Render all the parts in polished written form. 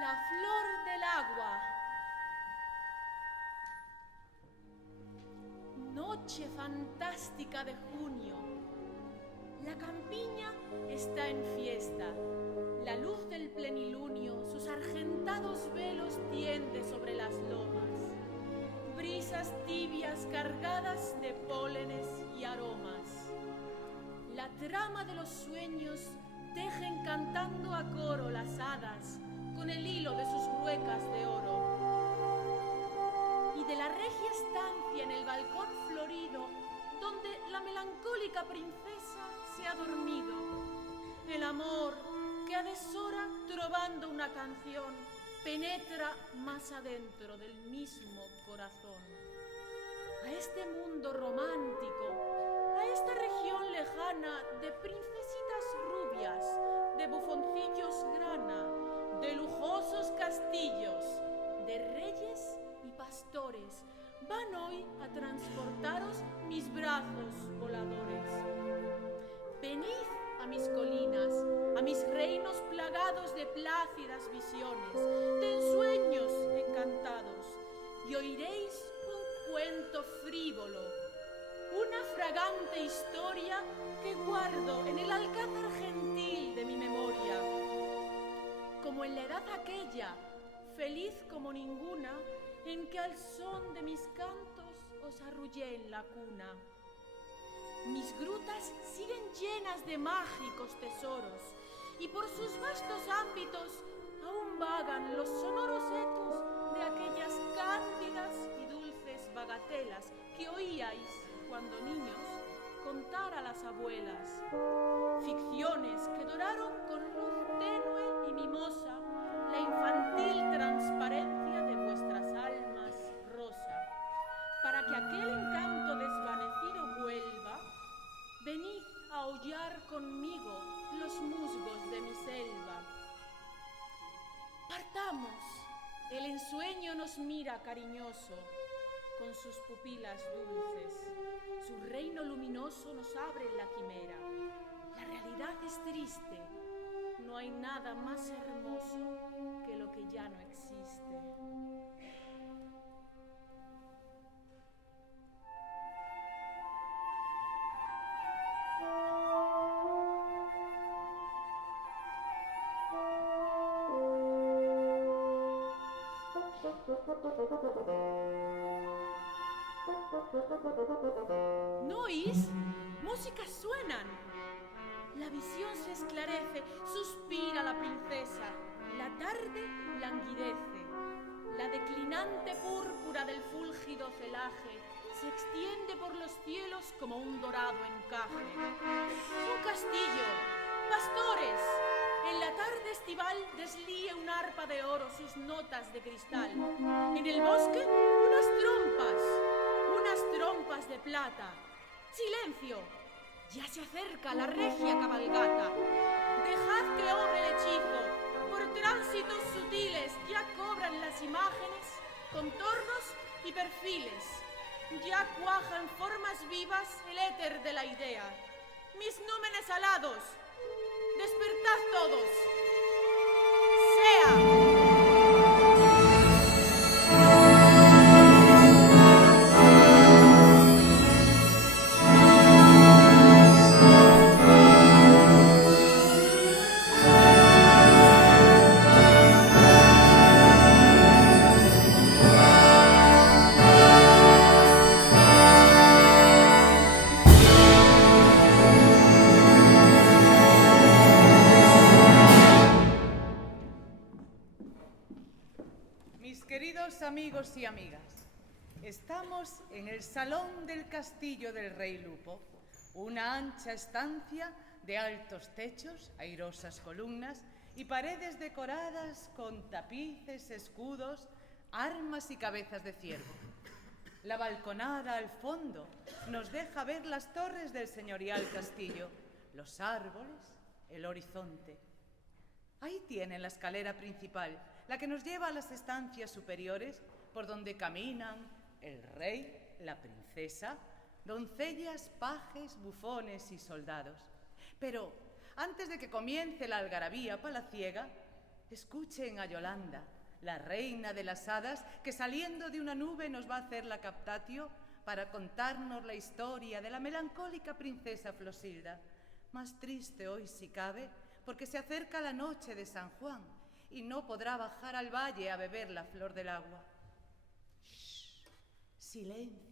La flor del agua. Noche fantástica de junio. La campiña está en fiesta. La luz del plenilunio sus argentados velos tiende sobre las lomas. Brisas tibias cargadas de pólenes y aromas. La trama de los sueños tejen cantando a coro las hadas con el hilo de sus ruecas de oro. Y de la regia estancia en el balcón florido, donde la melancólica princesa se ha dormido, el amor que a deshora, trovando una canción, penetra más adentro del mismo corazón. A este mundo romántico, a esta región lejana de princesitas rubias, de bufoncillos grana, de lujosos castillos, de reyes y pastores, van hoy a transportaros mis brazos voladores. Venid a mis colinas, a mis reinos plagados de plácidas visiones, de ensueños encantados, y oiréis un cuento frívolo, una fragante historia que guardo en el alcázar gentil de mi memoria. Como en la edad aquella, feliz como ninguna, en que al son de mis cantos os arrullé en la cuna. Mis grutas siguen llenas de mágicos tesoros, y por sus vastos ámbitos aún vagan los sonoros ecos de aquellas cándidas y dulces bagatelas que oíais, cuando niños, contar a las abuelas. Ficciones que doraron con luz tenue y mimosa la infantil transparencia de vuestras almas rosa. Para que aquel encanto desvanecido vuelva, venid a aullar conmigo los musgos de mi selva. Partamos, el ensueño nos mira cariñoso, con sus pupilas dulces. Su reino luminoso nos abre la quimera. La realidad es triste. No hay nada más hermoso que lo que ya no existe. ¿No oís? Músicas suenan. La visión se esclarece, suspira la princesa. La tarde languidece. La declinante púrpura del fúlgido celaje se extiende por los cielos como un dorado encaje. Un castillo, pastores. En la tarde estival deslía un arpa de oro sus notas de cristal. En el bosque, unas trompas de plata. ¡Silencio! Ya se acerca la regia cabalgata. Dejad que obre el hechizo. Por tránsitos sutiles ya cobran las imágenes, contornos y perfiles. Ya cuajan formas vivas el éter de la idea. Mis númenes alados, despertad todos. ¡Sea! Amigos y amigas, Estamos en el salón del castillo del rey Lupo, una ancha estancia de altos techos, airosas columnas y paredes decoradas con tapices, escudos, armas y cabezas de ciervo. La balconada al fondo nos deja ver las torres del señorial castillo, los árboles, el horizonte. Ahí tienen la escalera principal, la que nos lleva a las estancias superiores, por donde caminan el rey, la princesa, doncellas, pajes, bufones y soldados. Pero antes de que comience la algarabía palaciega, escuchen a Yolanda, la reina de las hadas, que saliendo de una nube nos va a hacer la captatio para contarnos la historia de la melancólica princesa Flosilda, más triste hoy si cabe, porque se acerca la noche de San Juan y no podrá bajar al valle a beber la flor del agua. Shh, silencio.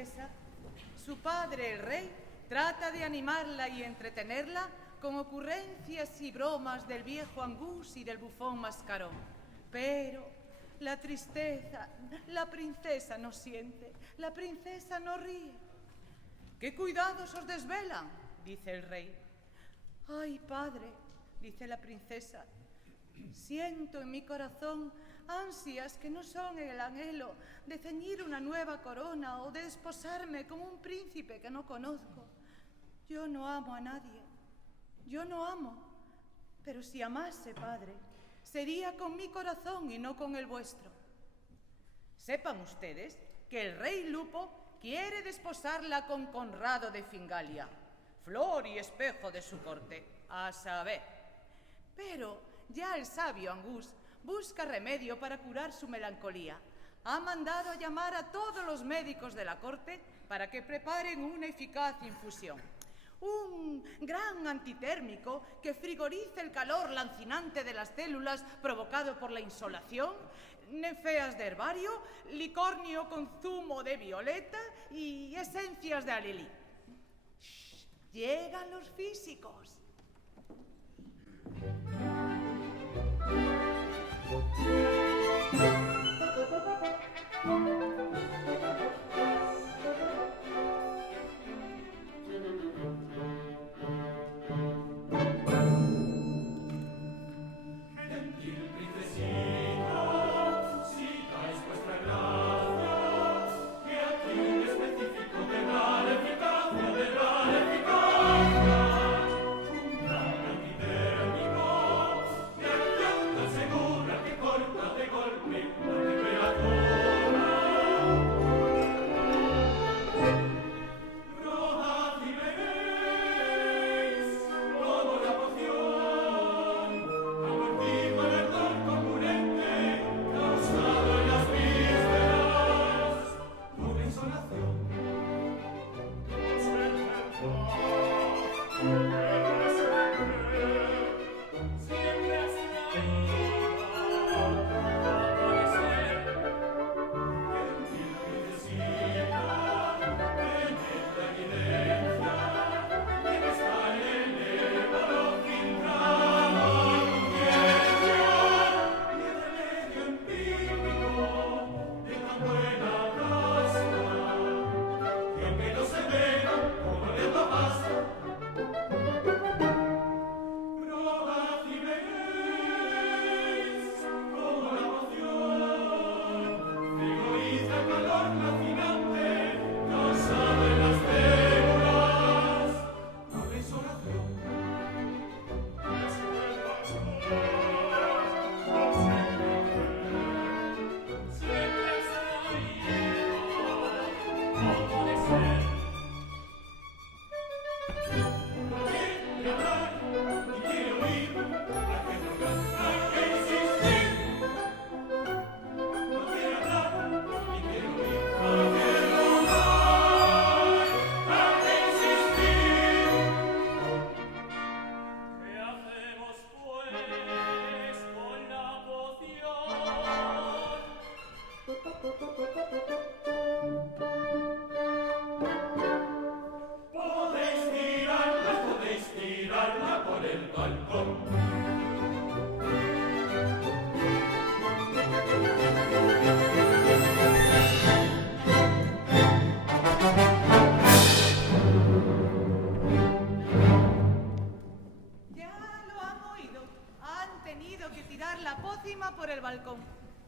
princesa, su padre, el rey, trata de animarla y entretenerla con ocurrencias y bromas del viejo Angus y del bufón Mascarón. Pero la tristeza, la princesa no siente, la princesa no ríe. «¿Qué cuidados os desvelan?», dice el rey. «Ay, padre», dice la princesa, «siento en mi corazón ansias que no son el anhelo de ceñir una nueva corona o de desposarme con un príncipe que no conozco. Yo no amo a nadie, yo no amo, pero si amase, padre, sería con mi corazón y no con el vuestro». Sepan ustedes que el rey Lupo quiere desposarla con Conrado de Fingalia, flor y espejo de su corte, a saber. Pero ya el sabio Angus busca remedio para curar su melancolía. Ha mandado llamar a todos los médicos de la corte para que preparen una eficaz infusión. Un gran antitérmico que frigorice el calor lancinante de las células provocado por la insolación, nefeas de herbario, licornio con zumo de violeta y esencias de alelí. Llegan los físicos.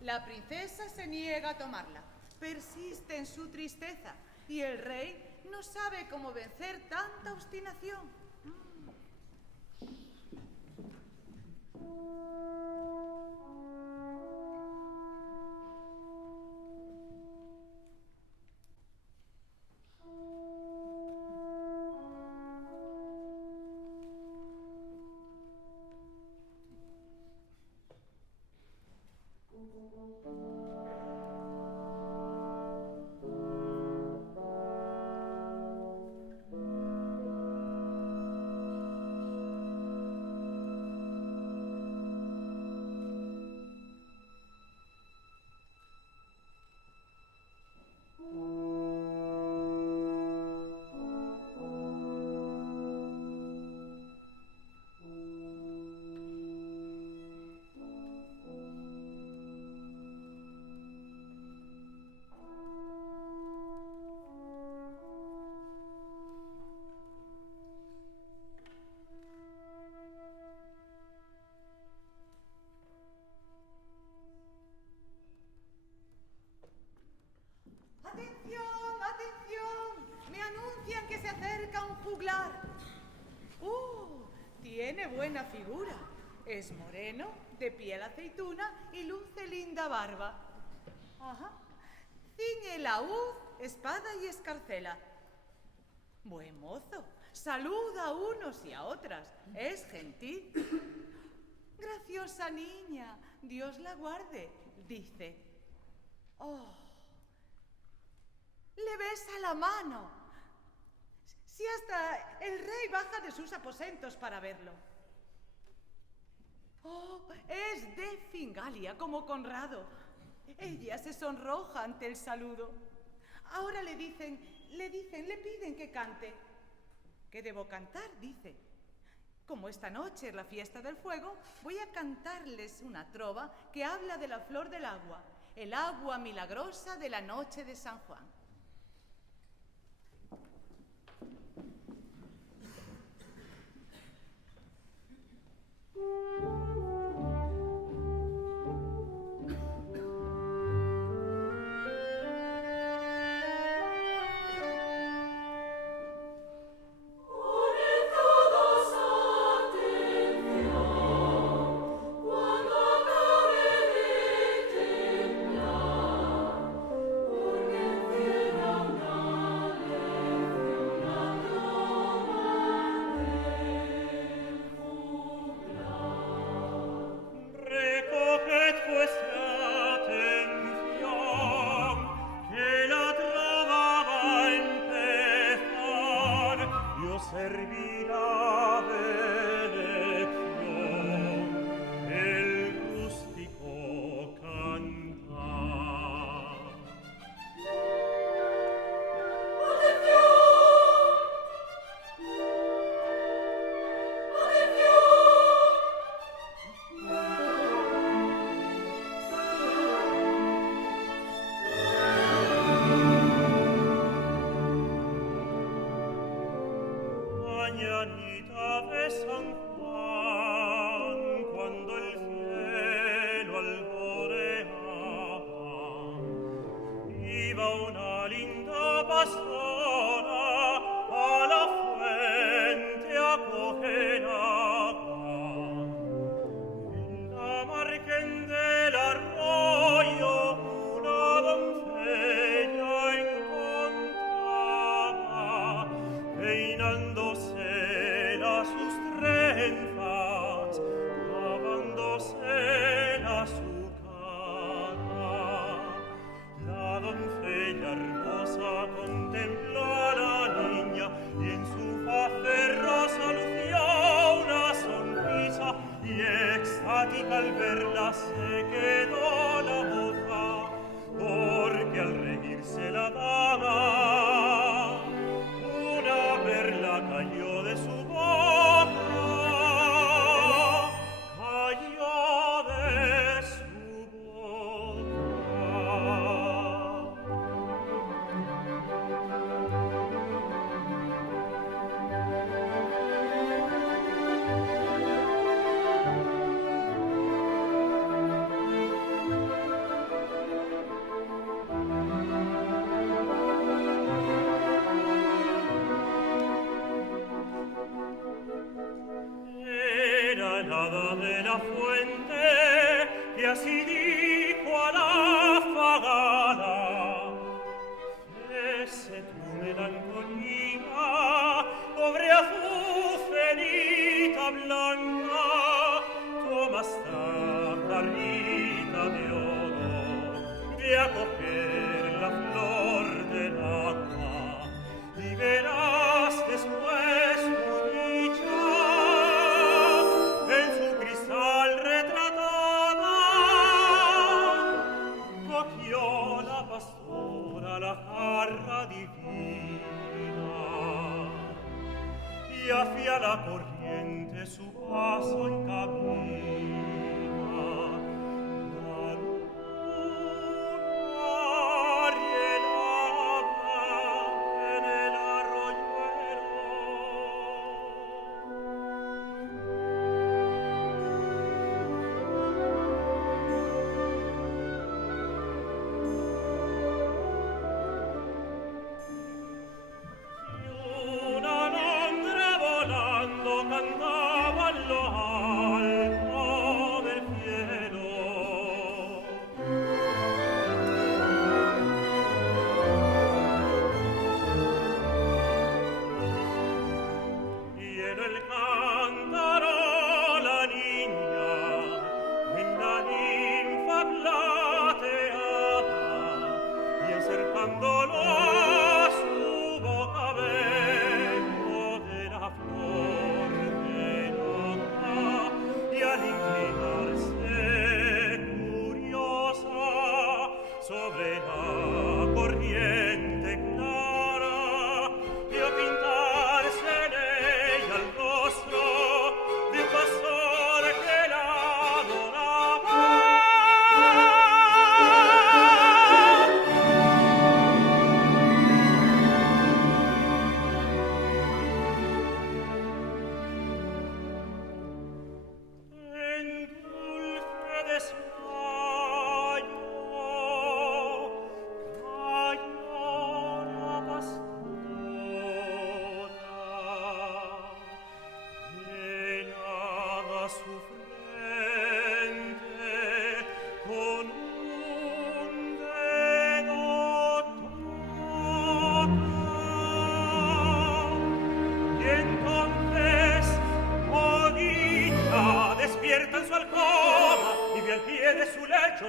La princesa se niega a tomarla, persiste en su tristeza y el rey no sabe cómo vencer tanta obstinación. acerca un juglar. Tiene buena figura. Es moreno, de piel aceituna y luce linda barba. Ajá. Ciñe laúd, espada y escarcela. Buen mozo, saluda a unos y a otras. Es gentil. Graciosa niña, Dios la guarde, dice. Le besa la mano. Si hasta el rey baja de sus aposentos para verlo. Es de Fingalia, como Conrado. Ella se sonroja ante el saludo. Ahora le piden que cante. ¿Qué debo cantar? Dice. Como esta noche es la fiesta del fuego, voy a cantarles una trova que habla de la flor del agua, el agua milagrosa de la noche de San Juan. Al verla se quedó la moza, porque al reírse la dama, una perla cayó de su boca, cayó de su boca. De la fuente que así dijo a la fagada: cese tu melancolía, pobre azucenita blanca, toma esta jarrita de oro, ve a coger la flor del agua y verás después tu dicha en su cristal retratada. Cogió la pastora la jarra divina y hacia la corriente su paso encamina. La luna rielaba en el arroyuelo.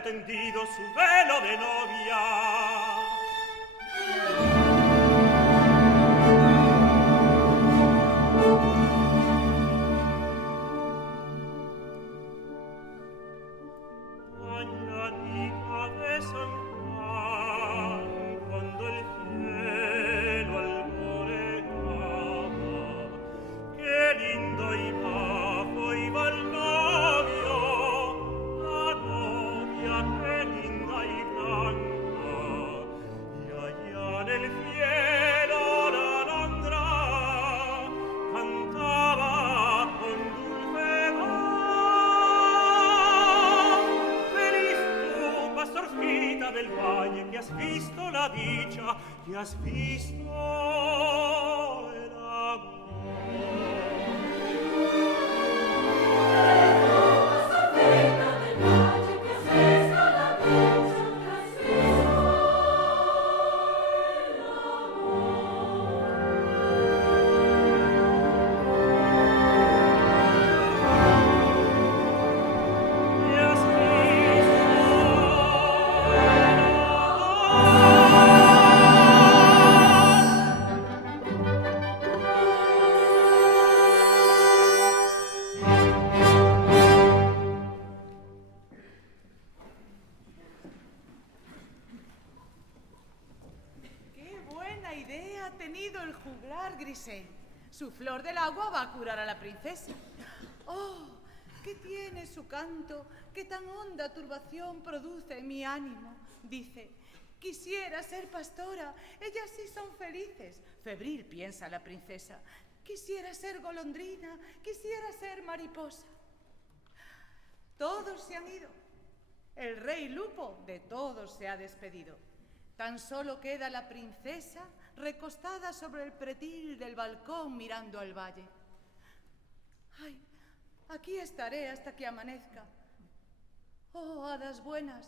Tendido su velo de novia. Mañanita de San Juan, cuando el cielo alboreaba, qué lindo y bajo iba el novio, la novia qué linda y blanca, y allá en el cielo la alondra cantaba con dulce voz. Feliz tú, pastorcita del valle, que has visto la dicha, que has visto el amor. Su flor del agua va a curar a la princesa. ¡Oh! ¿Qué tiene su canto? ¿Qué tan honda turbación produce en mi ánimo? Dice, quisiera ser pastora, ellas sí son felices. Febril piensa la princesa. Quisiera ser golondrina, quisiera ser mariposa. Todos se han ido. El rey Lupo de todos se ha despedido. Tan solo queda la princesa recostada sobre el pretil del balcón mirando al valle. ¡Ay! Aquí estaré hasta que amanezca. Oh, hadas buenas,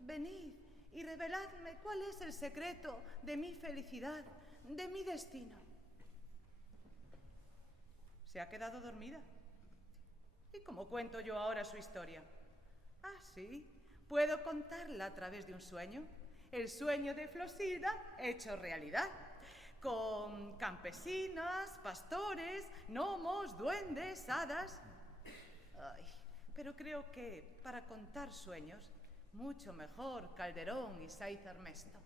venid y reveladme cuál es el secreto de mi felicidad, de mi destino. Se ha quedado dormida. ¿Y cómo cuento yo ahora su historia? Ah, sí, puedo contarla a través de un sueño. El sueño de Flossilda hecho realidad, con campesinas, pastores, gnomos, duendes, hadas. Ay, pero creo que para contar sueños, mucho mejor Calderón y Saiz Armesto.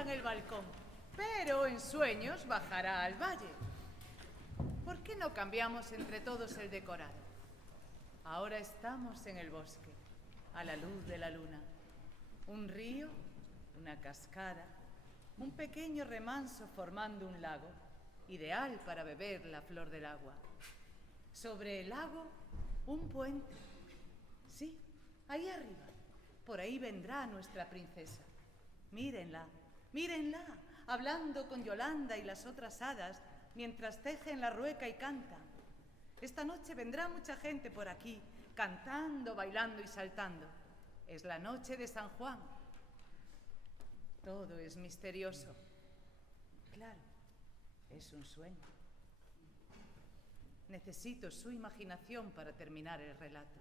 en el balcón, pero en sueños bajará al valle. ¿Por qué no cambiamos entre todos el decorado? Ahora estamos en el bosque, a la luz de la luna. Un río, una cascada, un pequeño remanso formando un lago, ideal para beber la flor del agua. Sobre el lago, un puente. Sí, ahí arriba. Por ahí vendrá nuestra princesa. Mírenla, mírenla, hablando con Yolanda y las otras hadas mientras tejen la rueca y cantan. Esta noche vendrá mucha gente por aquí, cantando, bailando y saltando. Es la noche de San Juan. Todo es misterioso. Claro, es un sueño. Necesito su imaginación para terminar el relato.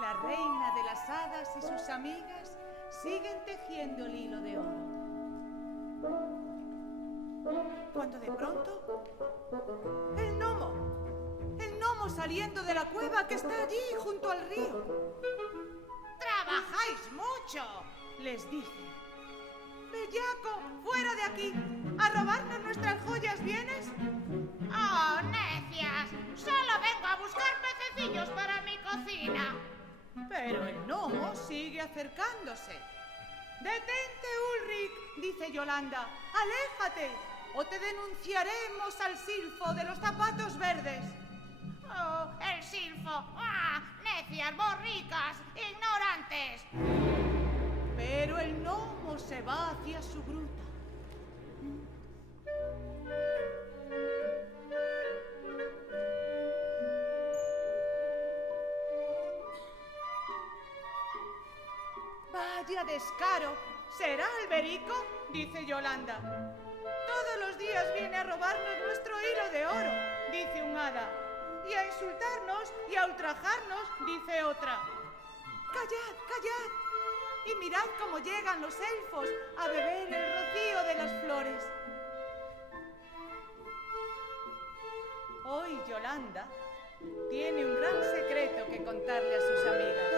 La reina de las hadas y sus amigas siguen tejiendo el hilo de oro. Cuando de pronto, el gnomo saliendo de la cueva que está allí junto al río. ¡Trabajáis mucho!, les dice. ¡Bellaco, fuera de aquí! ¿A robarnos nuestras joyas vienes? ¡Oh, necias! Solo vengo a buscar pececillos para mi cocina. Pero el gnomo sigue acercándose. ¡Detente, Ulrich!, dice Yolanda. ¡Aléjate! O te denunciaremos al silfo de los zapatos verdes. ¡Oh, el silfo! ¡Ah! ¡Necias, borricas, ignorantes! Pero el gnomo se va hacia su gruta. ¡Vaya descaro! ¿Será Alberico?, dice Yolanda. Todos los días viene a robarnos nuestro hilo de oro, dice un hada. Y a insultarnos y a ultrajarnos, dice otra. ¡Callad, callad! Y mirad cómo llegan los elfos a beber el rocío de las flores. Hoy Yolanda tiene un gran secreto que contarle a sus amigas.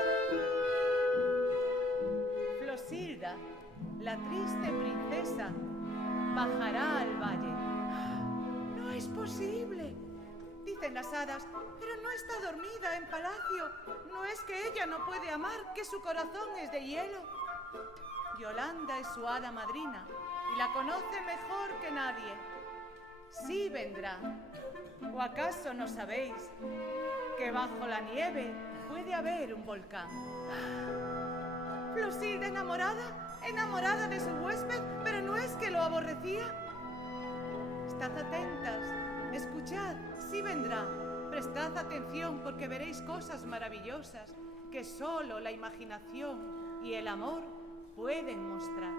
Flosilda, la triste princesa, bajará al valle. ¡No es posible!, dicen las hadas, pero no está dormida en palacio. ¿No es que ella no puede amar, que su corazón es de hielo? Yolanda es su hada madrina y la conoce mejor que nadie. Sí vendrá. ¿O acaso no sabéis que bajo la nieve puede haber un volcán? ¿Flosilda enamorada? ¿Enamorada de su huésped? ¿Pero no es que lo aborrecía? Estad atentas, escuchad, sí vendrá. Prestad atención porque veréis cosas maravillosas que solo la imaginación y el amor pueden mostrar.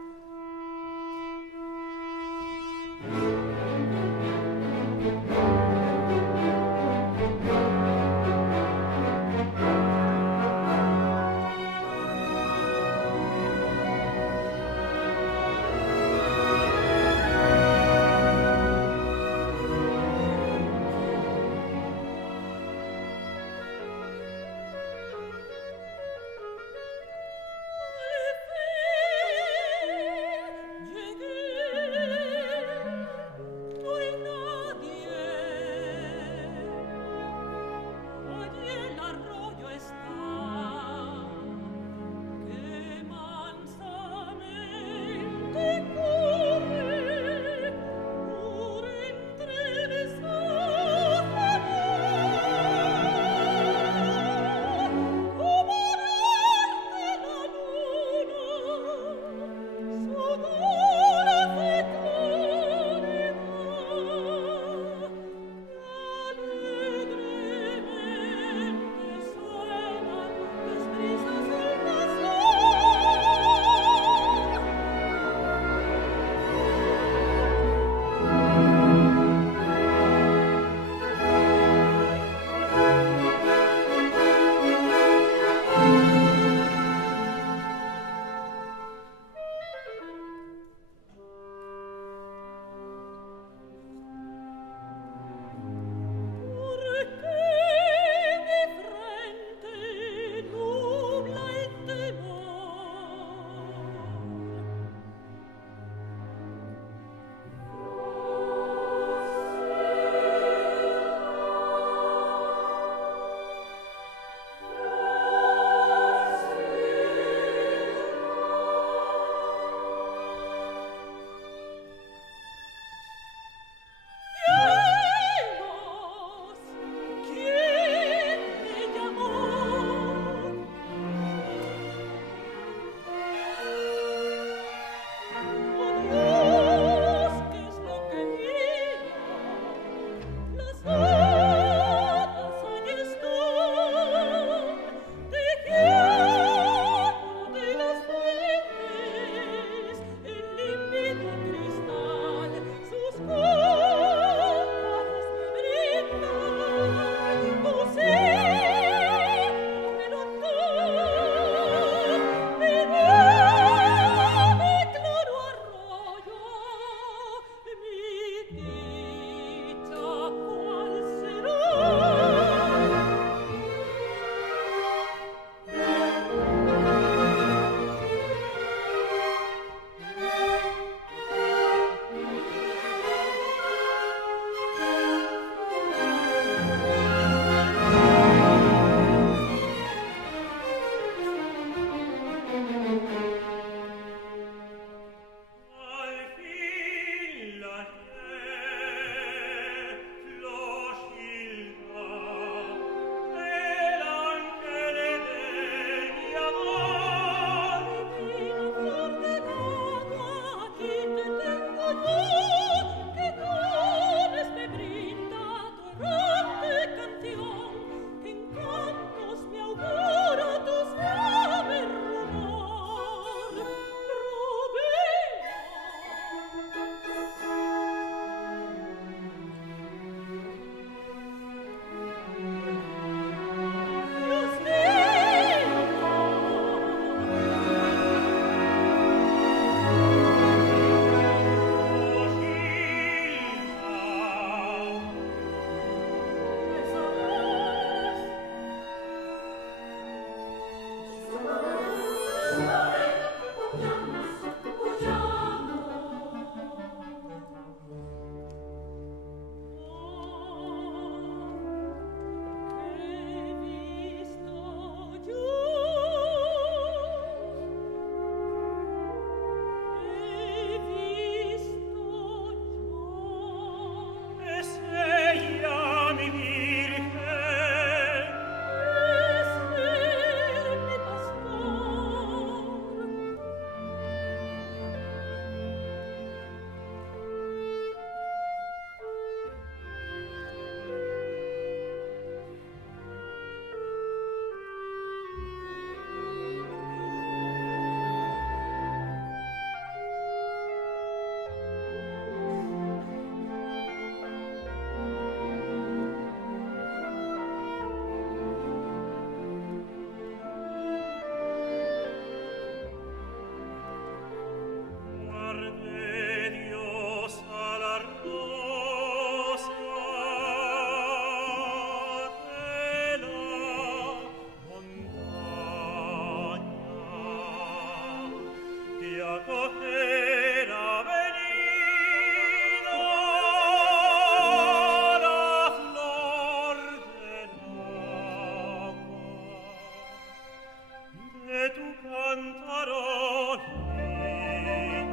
e tu cantarò mia.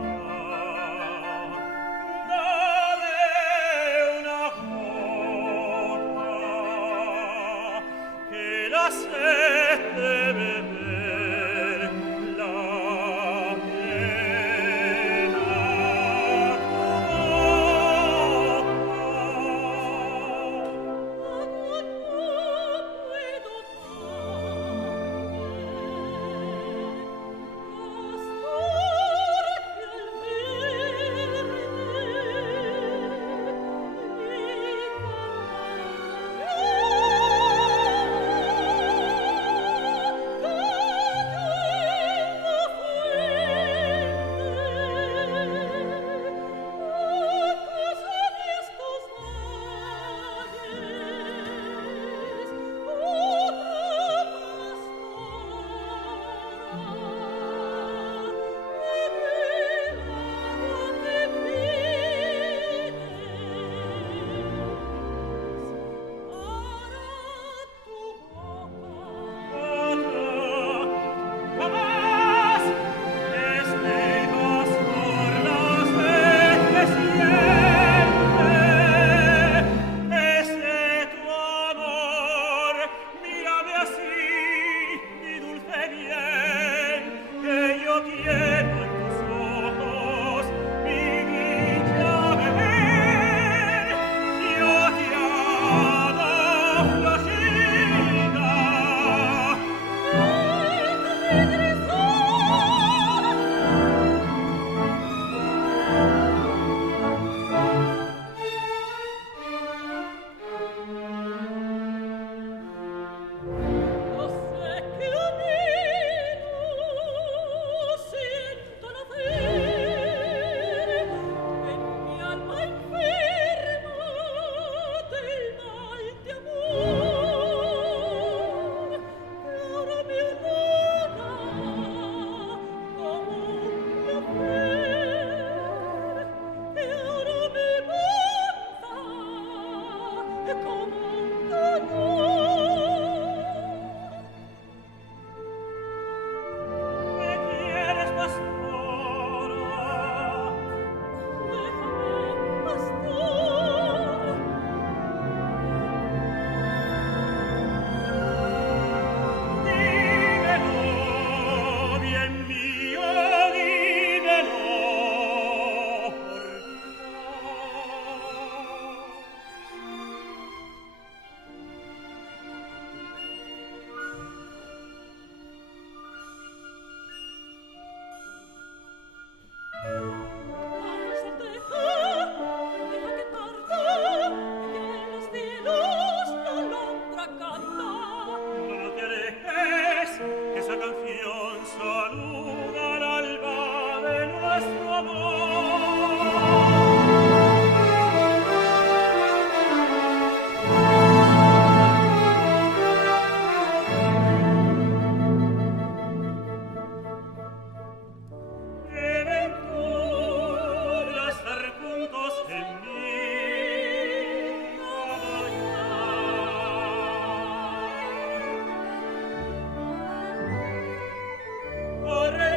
Dame una gota che la sete bever la pena vorrei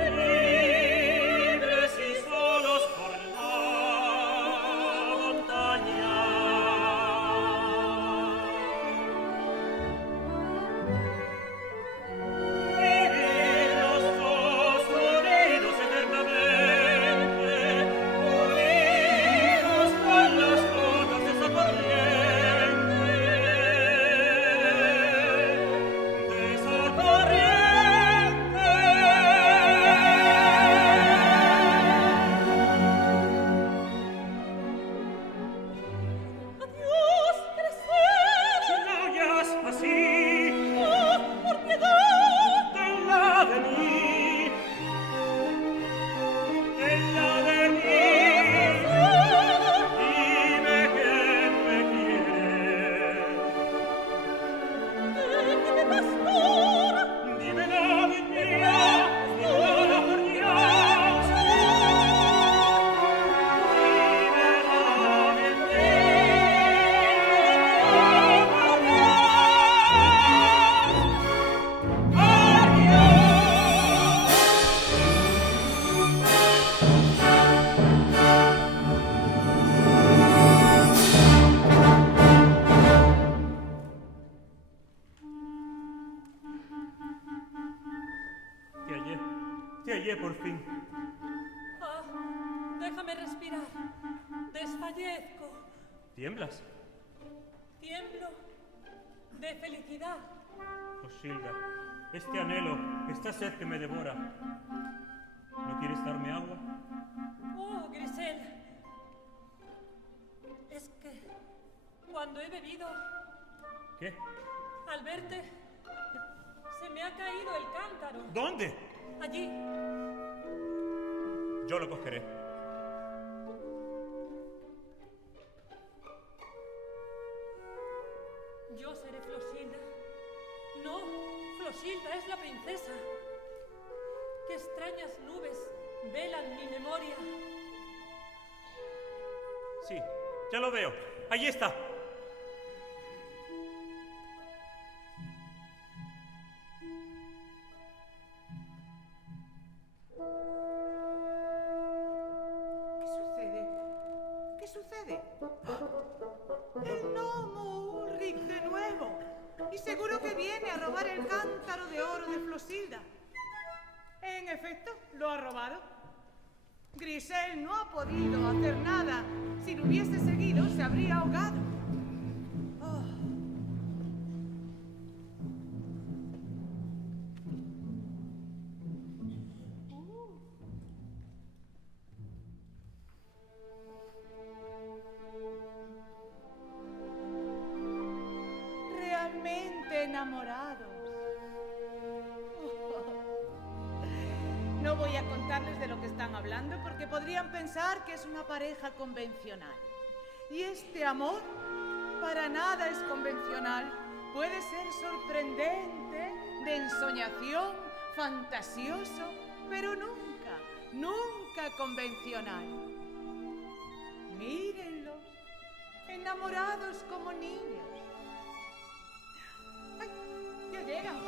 Te hallé por fin. Ah, déjame respirar. Desfallezco. ¿Tiemblas? Tiemblo de felicidad. Flosilda, este anhelo, esta sed que me devora. ¿No quieres darme agua? Oh, Grisel. Es que cuando he bebido, ¿Qué? al verte, se me ha caído el cántaro. ¿Dónde? Allí. Yo lo cogeré. Yo seré Flosilda. No, Flosilda es la princesa. Qué extrañas nubes velan mi memoria. Sí, ya lo veo. Allí está. ¿Qué sucede? ¿Qué sucede? El gnomo Ulrich de nuevo. Y seguro que viene a robar el cántaro de oro de Flosilda. En efecto, lo ha robado. Grisel no ha podido hacer nada. Si lo hubiese seguido, se habría ahogado. Oh. Realmente enamorados. No voy a contarles de lo que están hablando porque podrían pensar que es una pareja convencional. Y este amor para nada es convencional. Puede ser sorprendente, de ensoñación, fantasioso, pero nunca, nunca convencional. Mírenlos, enamorados como niños. ¡Ay! Ya llegan.